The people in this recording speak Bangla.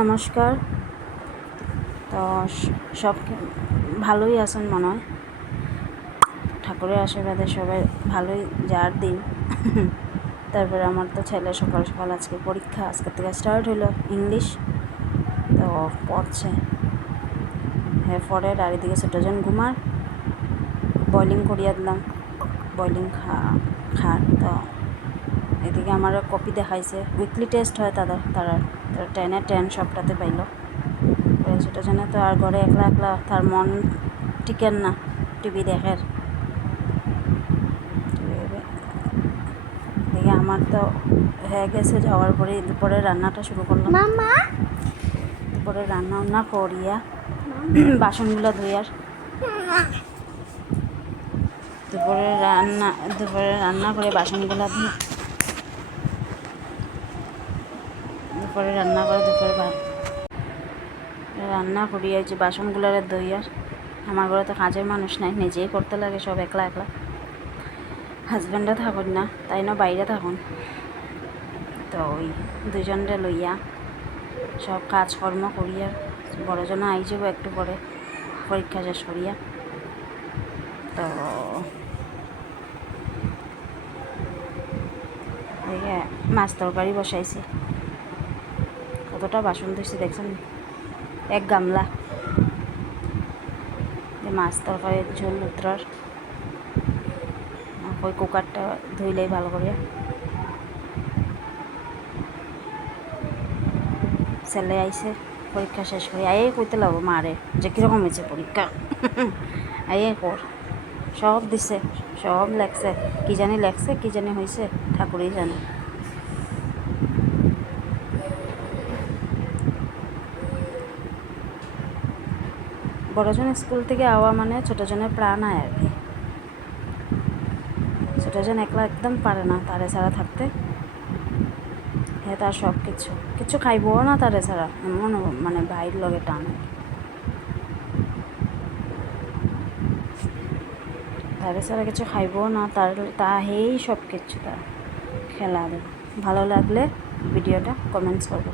নমস্কার। তো সব ভালোই আছেন মনে হয়, ঠাকুরের আশীর্বাদে সবাই ভালোই যার দিন। তারপরে আমার তো ছেলে সকাল সকাল আজকে পরীক্ষা, আজকের থেকে স্টার্ট হলো ইংলিশ, তো পড়ছে পরে আর এদিকে ছোটোজন ঘুমার বয়লিং করিয়া দিলাম, বয়লিং খার। তো এদিকে আমার কপি দেখাইছে, উইকলি টেস্ট হয় তারা 10-এ 10 সবটাতে পাইল। ছোটোজনে তো আর ঘরে একলা একলা তার মন টিকেন না, টিভি দেখার। দেখে আমার তো হয়ে গেছে, যাওয়ার পরে দুপুরে রান্নাটা শুরু করলাম। দুপুরে রান্না করিয়া বাসনগুলো ধুইয়ার দুপুরে রান্না করে বাসনগুলো ধুই, দুপুরে রান্না করিয়া যে বাসনগুলো ধুইয়ার। আমার ঘরে তো কাজের মানুষ নাই, নিজেই করতে লাগে সব একলা একলা। হাজব্যান্ডও থাকুন না, তাই না বাইরে থাকুন, তো ওই দুজনরে লইয়া সব কাজকর্ম করিয়া। বড়জন আই যাব একটু পরে পরীক্ষা শেষ করিয়া। তো মাছ তরকারি বসাইছি, কতটা বাসন ধুইছি দেখছেন, এক গামলা মাছ তরকারির ঝোল উতরার। ওই কুকারটা ধুইলেই ভালো করে। ছেলে আইসে পরীক্ষা শেষ করি, আয়ে কইতে লাগবো মারে যে কীরকম হয়েছে পরীক্ষা। আয়ে কর, সব দিছে, সব লেখছে, কী জানি লেখছে, কী জানি হয়েছে ঠাকুরই জানে। বড়জন স্কুল থেকে আওয়া মানে ছোটোজনের প্রাণ আয় আর কি। ছোটোজন একলা একদম পারে না তারে ছাড়া থাকতে, তার সব কিছু খাইবও না তারে ছাড়া, এমন মানে ভাইয়ের লগে টানে। তারে ছাড়া কিছু খাইবও না, হেই সব কিছু তার খেলা দেবে। ভালো লাগলে ভিডিওটা কমেন্টস করবো।